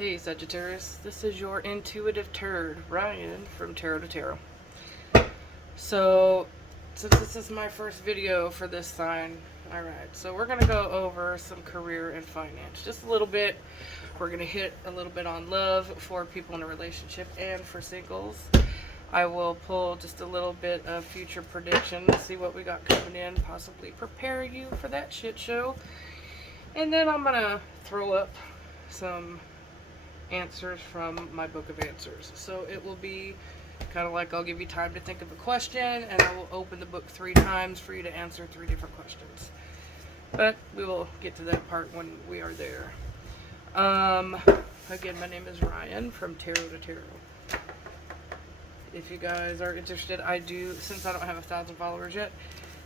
Hey Sagittarius, this is your intuitive turd, Ryan from Tarot to Tarot. So, since this is my first video for this sign, alright, so we're going to go over some career and finance. Just a little bit. We're going to hit a little bit on love for people in a relationship and for singles. I will pull just a little bit of future predictions, see what we got coming in, possibly prepare you for that shit show. And then I'm going to throw up some answers from my book of answers. So it will be kind of like I'll give you time to think of a question and I will open the book 3 times for you to answer 3 different questions. But we will get to that part when we are there. Again, my name is Rian from Tarot to Tarot. If you guys are interested, I do, since I don't have 1,000 followers yet,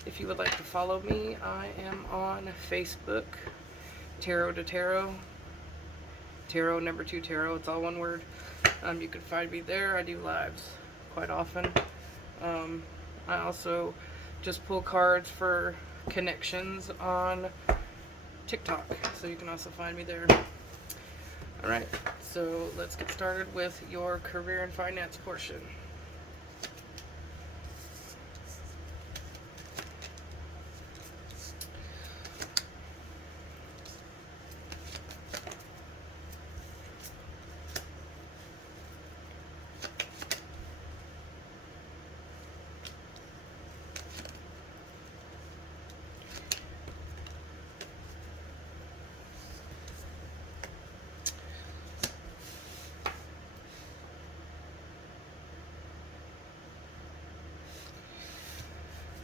if you would like to follow me, I am on Facebook, Tarot to Tarot. Tarot, number 2 tarot, it's all one word. You can find me there. I do lives quite often. I also just pull cards for connections on TikTok, so you can also find me there. Alright, so let's get started with your career and finance portion.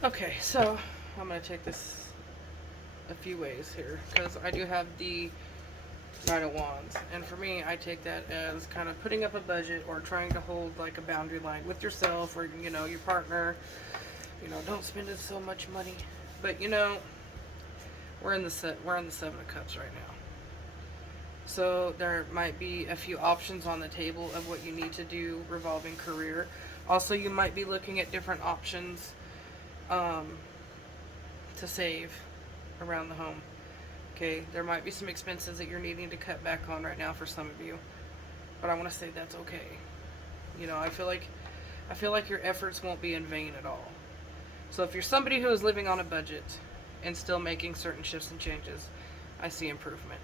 Okay, so I'm going to take this a few ways here, because I do have the Knight of Wands, and for me, I take that as kind of putting up a budget or trying to hold like a boundary line with yourself or, you know, your partner. You know, don't spend so much money. But, you know, we're in the 7 of Cups right now. So there might be a few options on the table of what you need to do revolving career. Also, you might be looking at different options to save around the home. Okay, there might be some expenses that you're needing to cut back on right now for some of you, but I want to say that's okay. You know, I feel like your efforts won't be in vain at all. So if you're somebody who is living on a budget and still making certain shifts and changes, I see improvement.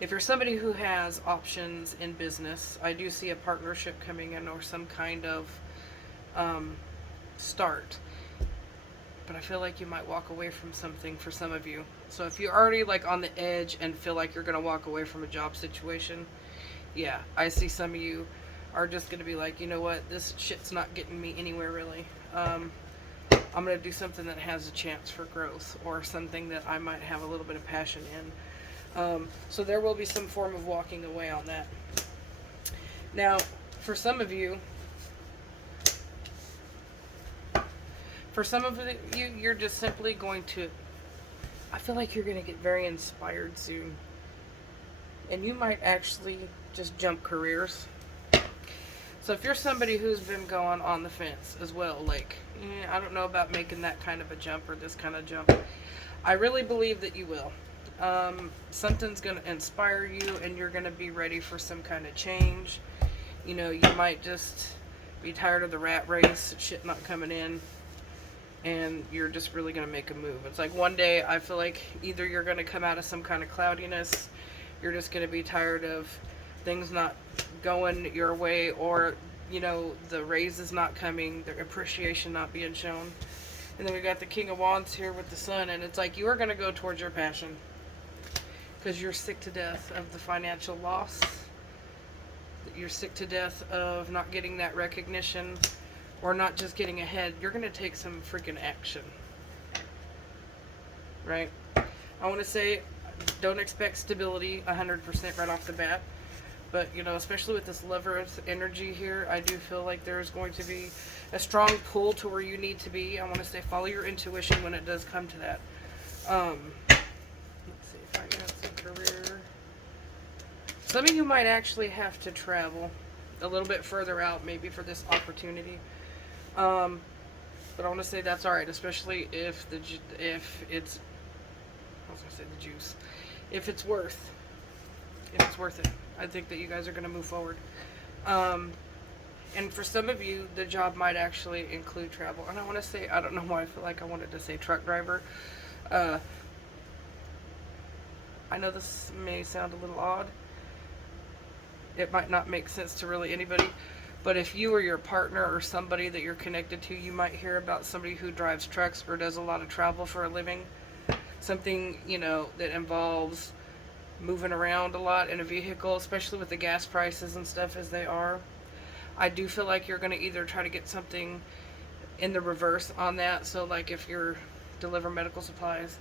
If you're somebody who has options in business, I do see a partnership coming in or some kind of start. But I feel like you might walk away from something for some of you. So if you're already like on the edge and feel like you're going to walk away from a job situation, yeah, I see some of you are just going to be like, you know what, this shit's not getting me anywhere really. I'm going to do something that has a chance for growth or something that I might have a little bit of passion in. So there will be some form of walking away on that. Now, for some of you, you're just simply going to, I feel like you're going to get very inspired soon. And you might actually just jump careers. So if you're somebody who's been going on the fence as well, like, I don't know about making that kind of a jump or this kind of jump, I really believe that you will. Something's going to inspire you and you're going to be ready for some kind of change. You know, you might just be tired of the rat race, shit not coming in, and you're just really going to make a move. It's like one day I feel like either you're going to come out of some kind of cloudiness, you're just going to be tired of things not going your way, or, you know, the raise is not coming, the appreciation not being shown. And then we got the King of Wands here with the Sun, and it's like you are going to go towards your passion because you're sick to death of the financial loss. You're sick to death of not getting that recognition or not just getting ahead. You're going to take some freaking action. Right? I want to say, don't expect stability 100% right off the bat. But, you know, especially with this Lover's energy here, I do feel like there's going to be a strong pull to where you need to be. I want to say follow your intuition when it does come to that. Let's see if I got some career. Some of you might actually have to travel a little bit further out, maybe for this opportunity. But I want to say that's alright, especially if it's, I was going to say the juice, if it's worth it's worth it. I think that you guys are going to move forward. And for some of you, the job might actually include travel. And I want to say, I don't know why I feel like I wanted to say truck driver. I know this may sound a little odd. It might not make sense to really anybody. But if you or your partner or somebody that you're connected to, you might hear about somebody who drives trucks or does a lot of travel for a living. Something, you know, that involves moving around a lot in a vehicle, especially with the gas prices and stuff as they are. I do feel like you're going to either try to get something in the reverse on that. So like if you're deliver medical supplies,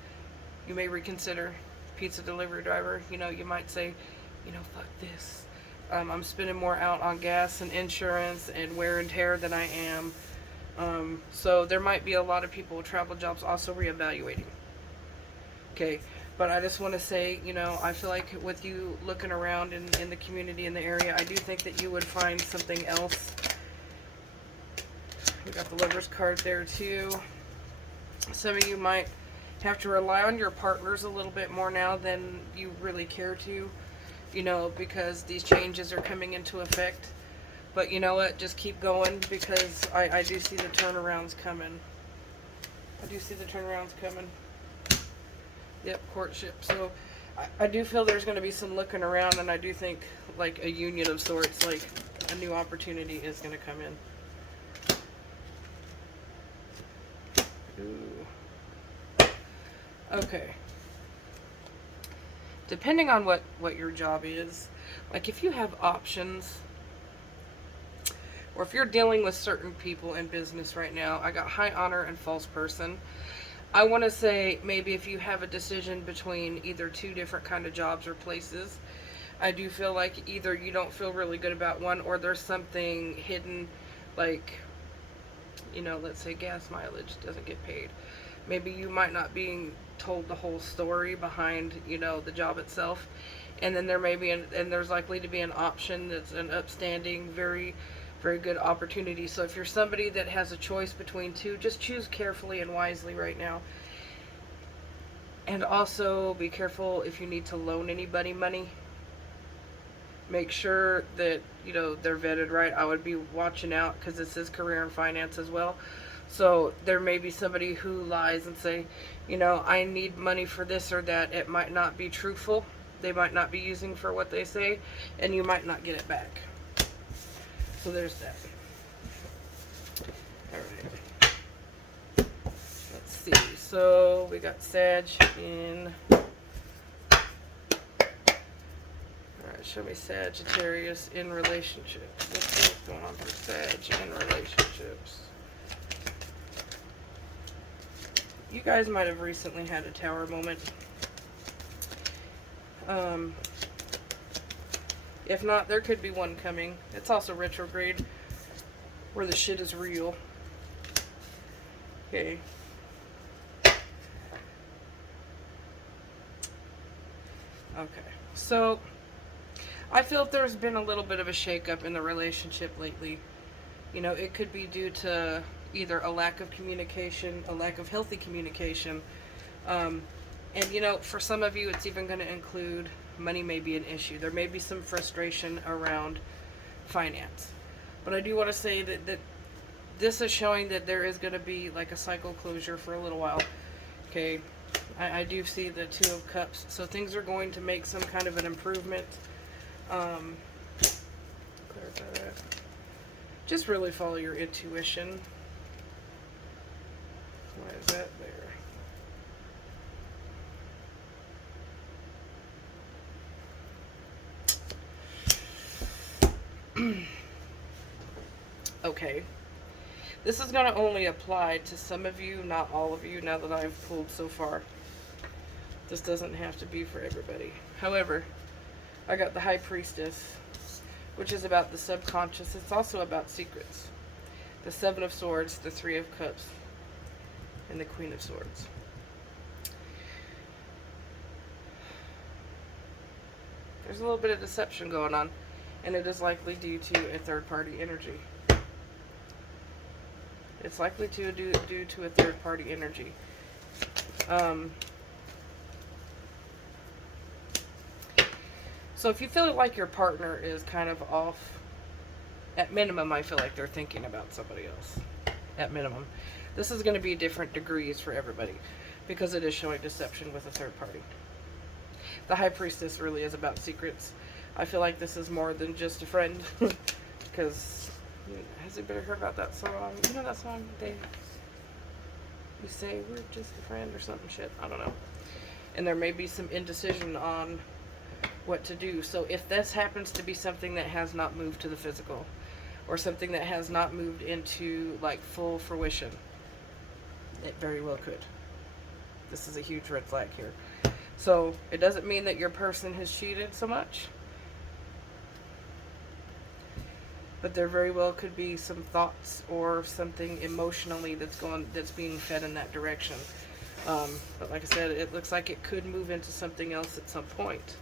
you may reconsider pizza delivery driver. You know, you might say, you know, fuck this. I'm spending more out on gas and insurance and wear and tear than I am. So there might be a lot of people with travel jobs also reevaluating. Okay, but I just want to say, you know, I feel like with you looking around in the community, in the area, I do think that you would find something else. We got the Lover's card there too. Some of you might have to rely on your partners a little bit more now than you really care to, you know, because these changes are coming into effect. But you know what, just keep going, because I do see the turnarounds coming. I do see the turnarounds coming. Yep, courtship. So I do feel there's going to be some looking around, and I do think like a union of sorts, like a new opportunity is going to come in. Ooh. Okay. Depending on what your job is, like if you have options, or if you're dealing with certain people in business right now, I got high honor and false person. I want to say maybe if you have a decision between either two different kind of jobs or places, I do feel like either you don't feel really good about one, or there's something hidden, like, you know, let's say gas mileage doesn't get paid. Maybe you might not being told the whole story behind, you know, the job itself. And then there may be, and there's likely to be an option that's an upstanding, very, very good opportunity. So if you're somebody that has a choice between two, just choose carefully and wisely right now. And also be careful if you need to loan anybody money. Make sure that, you know, they're vetted right. I would be watching out, because this is career and finance as well. So there may be somebody who lies and say, you know, I need money for this or that. It might not be truthful. They might not be using for what they say, and you might not get it back. So there's that. Alright. Let's see. So we got Sag in. Alright, show me Sagittarius in relationships. Let's see what's going on for Sag in relationships. You guys might have recently had a tower moment. If not, there could be one coming. It's also retrograde, where the shit is real. Okay. Okay. So, I feel there's been a little bit of a shakeup in the relationship lately. You know, it could be due to either a lack of communication, a lack of healthy communication. And, you know, for some of you, it's even going to include money may be an issue. There may be some frustration around finance. But I do want to say that this is showing that there is going to be like a cycle closure for a little while. Okay. I do see the Two of Cups. So things are going to make some kind of an improvement. Clarify that. Just really follow your intuition. Why is that there? Okay. This is going to only apply to some of you, not all of you, now that I've pulled so far. This doesn't have to be for everybody. However, I got the High Priestess, which is about the subconscious. It's also about secrets. The Seven of Swords, the Three of Cups, and the Queen of Swords. There's a little bit of deception going on, and it is likely due to a third-party energy. It's likely to due to a third-party energy. So if you feel like your partner is kind of off, at minimum, I feel like they're thinking about somebody else. At minimum. This is going to be different degrees for everybody because it is showing deception with a third party. The High Priestess really is about secrets. I feel like this is more than just a friend because has anybody heard about that song? You know that song? You say we're just a friend or something shit. I don't know. And there may be some indecision on what to do. So if this happens to be something that has not moved to the physical or something that has not moved into like full fruition, it very well could. This is a huge red flag here. So it doesn't mean that your person has cheated so much, but there very well could be some thoughts or something emotionally that's being fed in that direction. But like I said, it looks like it could move into something else at some point.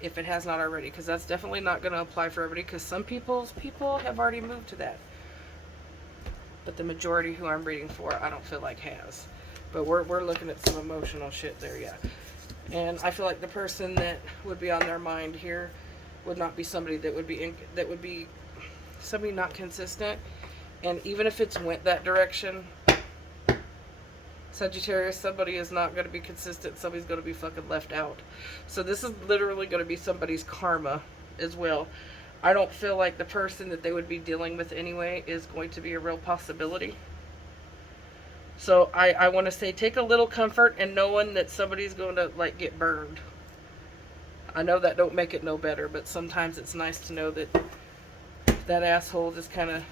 If it has not already, because that's definitely not going to apply for everybody, because some people have already moved to that. But the majority who I'm reading for, I don't feel like has. But we're looking at some emotional shit there, yeah. And I feel like the person that would be on their mind here would not be somebody that would be somebody not consistent. And even if it's went that direction, Sagittarius, somebody is not going to be consistent. Somebody's going to be fucking left out. So this is literally going to be somebody's karma as well. I don't feel like the person that they would be dealing with anyway is going to be a real possibility. So I want to say take a little comfort in knowing that somebody's going to like get burned. I know that don't make it no better, but sometimes it's nice to know that that asshole just kind of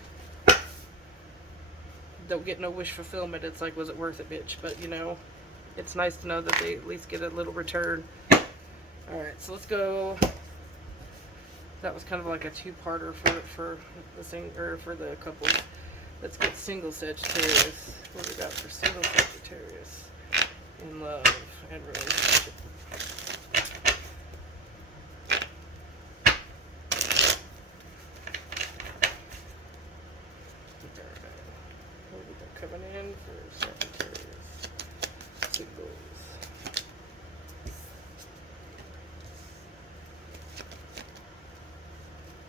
don't get no wish fulfillment. It's like, was it worth it, bitch? But you know, it's nice to know that they at least get a little return. Alright, so let's go. That was kind of like a two-parter for the couple. Let's get single Sagittarius. What do we got for single Sagittarius in love and relationship? What do we got coming in for Sagittarius? Singles.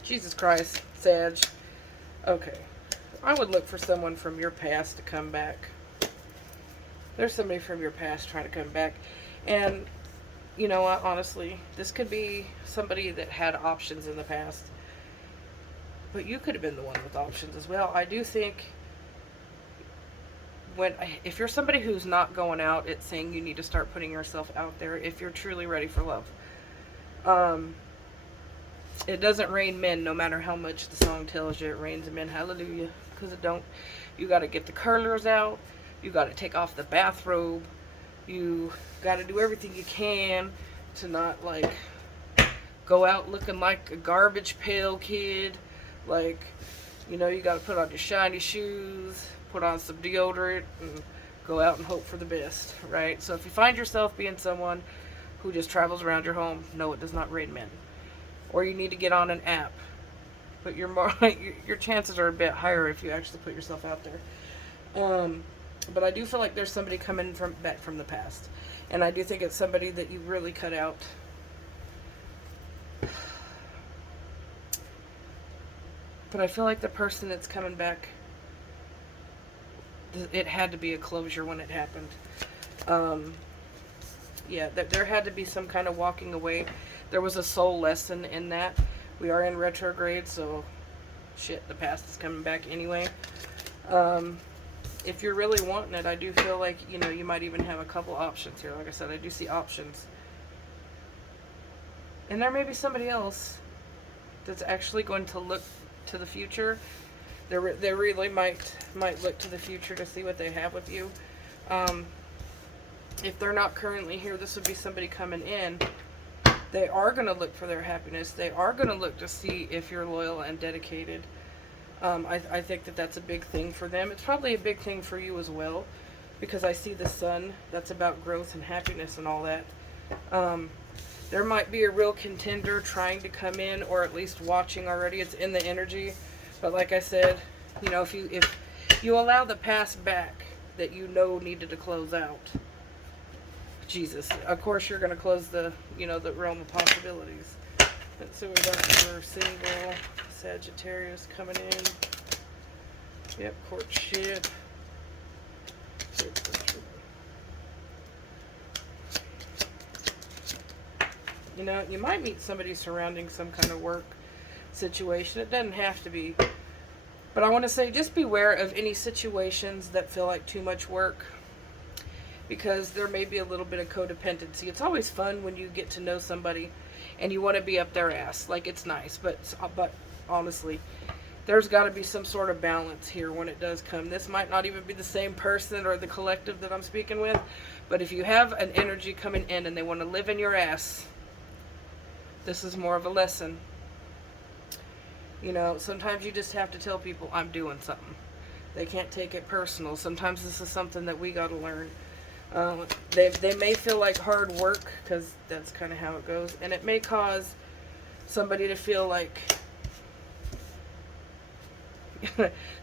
Jesus Christ, Sag. Okay. I would look for someone from your past to come back. There's somebody from your past trying to come back. And, you know what, honestly, this could be somebody that had options in the past. But you could have been the one with options as well. I do think if you're somebody who's not going out, it's saying you need to start putting yourself out there if you're truly ready for love. It doesn't rain men, no matter how much the song tells you it rains men. Hallelujah. Because it don't. You got to get the curlers out. You got to take off the bathrobe. You got to do everything you can to not, like, go out looking like a garbage pail kid. Like, you know, you got to put on your shiny shoes, put on some deodorant, and go out and hope for the best, right? So if you find yourself being someone who just travels around your home, no, it does not rain men. Or you need to get on an app. But your chances are a bit higher if you actually put yourself out there. But I do feel like there's somebody coming back from the past. And I do think it's somebody that you really cut out. But I feel like the person that's coming back, it had to be a closure when it happened. Yeah, there had to be some kind of walking away. There was a soul lesson in that. We are in retrograde, so shit, the past is coming back anyway. If you're really wanting it, I do feel like, you know, you might even have a couple options here. Like I said, I do see options. And there may be somebody else that's actually going to look to the future. They really might look to the future to see what they have with you. If they're not currently here, this would be somebody coming in. They are going to look for their happiness. They are going to look to see if you're loyal and dedicated. I think that that's a big thing for them. It's probably a big thing for you as well, because I see the sun. That's about growth and happiness and all that. There might be a real contender trying to come in, or at least watching already. It's in the energy. But like I said, you know, if you allow the past back that you know needed to close out, Jesus. Of course, you're going to close the, the realm of possibilities. Let's see what we got for single Sagittarius coming in. Yep, courtship. You might meet somebody surrounding some kind of work situation. It doesn't have to be. But I want to say just beware of any situations that feel like too much work, because there may be a little bit of codependency. It's always fun when you get to know somebody and you want to be up their ass. Like, it's nice, but honestly, there's got to be some sort of balance here when it does come. This might not even be the same person or the collective that I'm speaking with, but if you have an energy coming in and they want to live in your ass, this is more of a lesson. Sometimes you just have to tell people, I'm doing something. They can't take it personal. Sometimes this is something that we got to learn. They may feel like hard work, because that's kind of how it goes, and it may cause somebody to feel like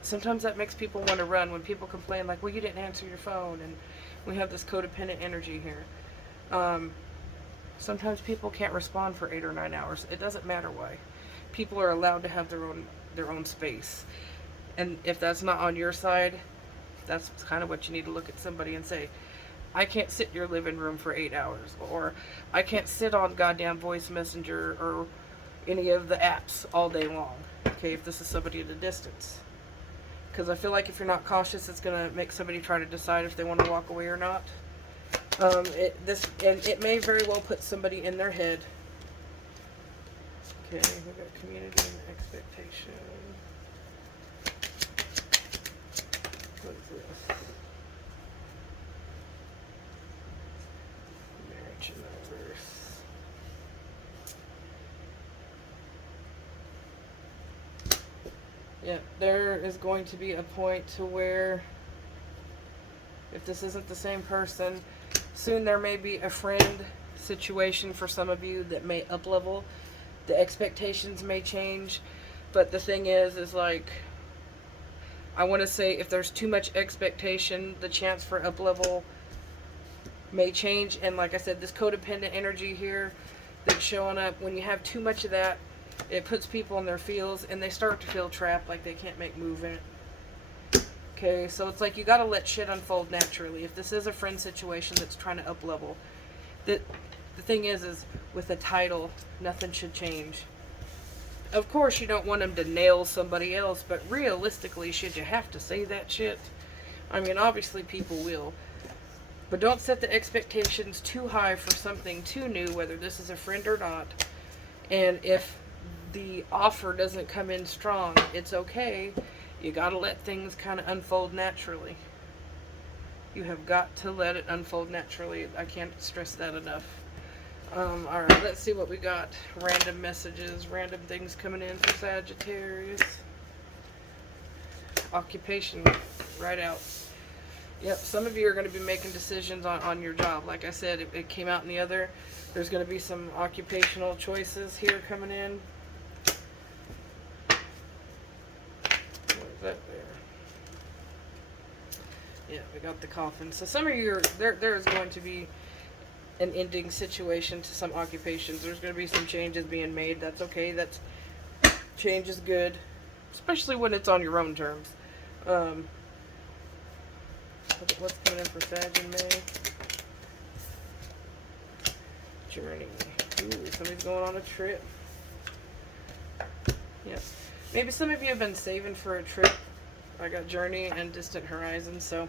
sometimes that makes people want to run when people complain like, well, you didn't answer your phone, and we have this codependent energy here. Sometimes people can't respond for 8 or 9 hours. It doesn't matter why. People are allowed to have their own space, and if that's not on your side, that's kind of what you need to look at somebody and say, I can't sit in your living room for 8 hours, or I can't sit on goddamn voice messenger or any of the apps all day long. Okay, if this is somebody at a distance. Because I feel like if you're not cautious, it's going to make somebody try to decide if they want to walk away or not. It may very well put somebody in their head. Okay, we've got community and expectation. What is this? Marriage in reverse. Yeah, there is going to be a point to where, if this isn't the same person, soon there may be a friend situation for some of you that may up-level. The expectations may change, but the thing is like, I want to say if there's too much expectation, the chance for up-level may change. And like I said, this codependent energy here that's showing up, when you have too much of that, it puts people in their feels and they start to feel trapped, like they can't make movement. Okay, so it's like you got to let shit unfold naturally. If this is a friend situation that's trying to up-level, the thing is with a title, nothing should change. Of course, you don't want them to nail somebody else, but realistically, should you have to say that shit? I mean, obviously people will. But don't set the expectations too high for something too new, whether this is a friend or not. And if the offer doesn't come in strong, it's okay. You gotta let things kind of unfold naturally. You have got to let it unfold naturally. I can't stress that enough. Alright, let's see what we got. Random messages, random things coming in for Sagittarius. Occupation, right out. Yep, some of you are going to be making decisions on your job. Like I said, it came out in the other. There's going to be some occupational choices here coming in. What is that there? Yeah, we got the coffin. So some of you, there is going to be an ending situation to some occupations. There's going to be some changes being made. That's okay. That's change is good, especially when it's on your own terms. What's coming in for Sag in May? Journey. Ooh, somebody's going on a trip. Yes. Maybe some of you have been saving for a trip. I got Journey and Distant Horizon, so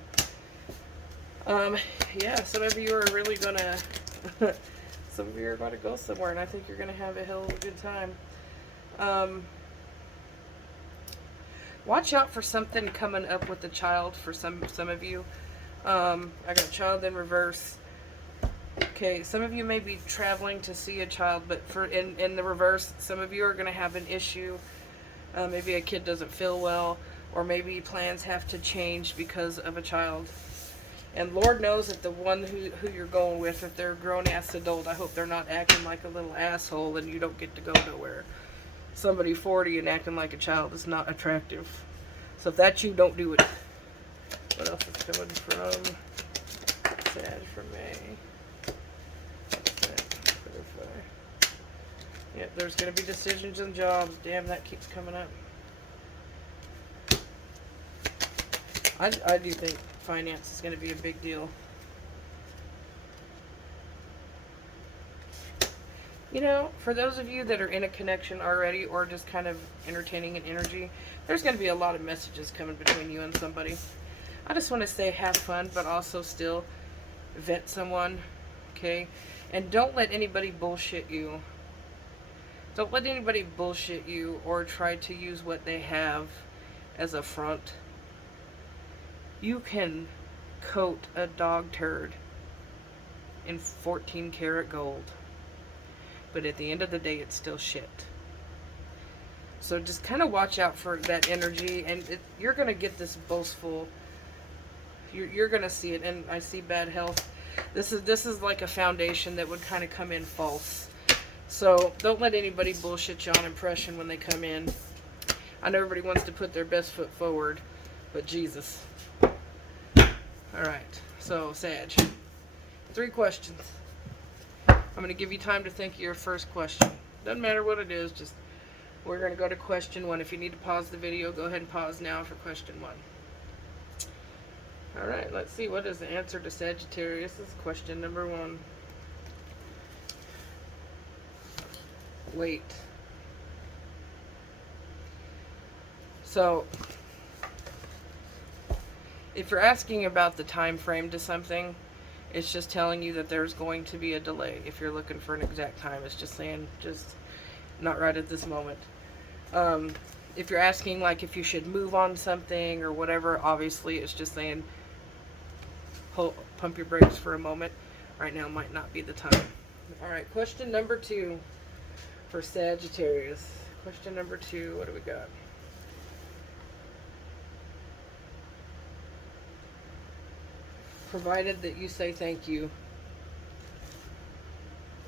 yeah, some of you are really gonna some of you are gonna go somewhere, and I think you're gonna have a hell of a good time. Watch out for something coming up with the child for some of you. I got child in reverse. Okay, some of you may be traveling to see a child, but in the reverse, some of you are going to have an issue. Maybe a kid doesn't feel well, or maybe plans have to change because of a child. And Lord knows that the one who you're going with, if they're a grown-ass adult, I hope they're not acting like a little asshole and you don't get to go nowhere. Somebody 40 and acting like a child is not attractive. So if that's you, don't do it. What else is coming from Sag for May? Yep, there's going to be decisions and jobs. Damn, that keeps coming up. I do think finance is going to be a big deal. You know, for those of you that are in a connection already or just kind of entertaining an energy, there's going to be a lot of messages coming between you and somebody. I just want to say have fun, but also still vet someone, okay? And don't let anybody bullshit you. Don't let anybody bullshit you or try to use what they have as a front. You can coat a dog turd in 14 karat gold. But at the end of the day, it's still shit. So just kind of watch out for that energy. And you're going to get this boastful. You're going to see it. And I see bad health. This is like a foundation that would kind of come in false. So don't let anybody bullshit you on impression when they come in. I know everybody wants to put their best foot forward. But Jesus. Alright, so Sag, 3 questions. I'm going to give you time to think of your first question. Doesn't matter what it is, just we're going to go to question 1. If you need to pause the video, go ahead and pause now for question 1. Alright, let's see, what is the answer to Sagittarius? This is question number 1. Wait. So, if you're asking about the time frame to something, it's just telling you that there's going to be a delay. If you're looking for an exact time, it's just saying, just not right at this moment. If you're asking, like, if you should move on something or whatever, obviously it's just saying, pump your brakes for a moment. Right now might not be the time. Alright, question number 2 for Sagittarius. Question number 2, what do we got? Provided that you say thank you.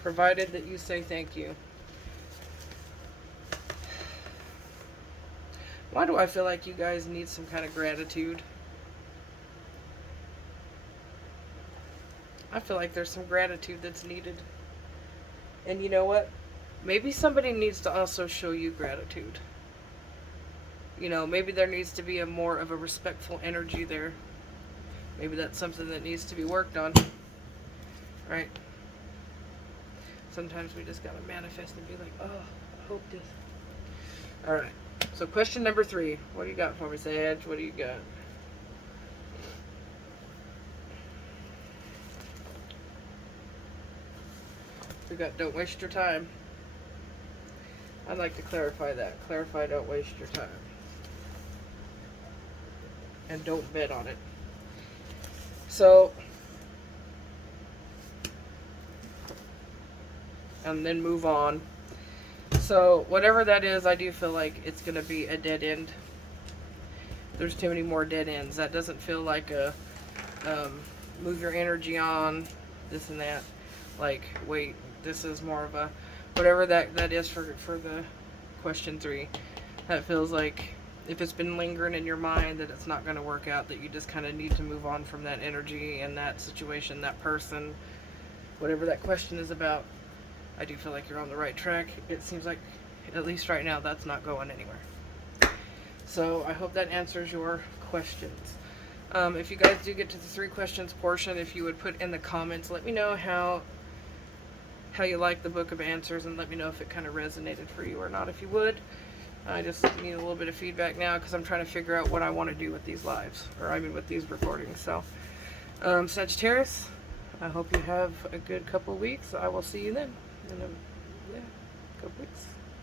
Provided that you say thank you. Why do I feel like you guys need some kind of gratitude? I feel like there's some gratitude that's needed. And you know what? Maybe somebody needs to also show you gratitude. You know, maybe there needs to be more of a respectful energy there. Maybe that's something that needs to be worked on. Right? Sometimes we just gotta manifest and be like, oh, I hope this. Alright. So question number 3. What do you got for me, Sag? What do you got? We got don't waste your time. I'd like to clarify that. Clarify don't waste your time. And don't bet on it. So, and then move on. So, whatever that is, I do feel like it's going to be a dead end. There's too many more dead ends. That doesn't feel like a move your energy on, this and that. Like, wait, this is more of a, whatever that is for the question 3. That feels like, if it's been lingering in your mind that it's not going to work out, that you just kind of need to move on from that energy and that situation, that person, whatever that question is about. I do feel like you're on the right track. It seems like, at least right now, that's not going anywhere. So I hope that answers your questions. If you guys do get to the 3 questions portion, if you would put in the comments, let me know how you like the book of answers, and let me know if it kind of resonated for you or not, if you would. I just need a little bit of feedback now because I'm trying to figure out what I want to do with these lives, or I mean with these recordings. So, Sagittarius, I hope you have a good couple weeks. I will see you then in a couple weeks.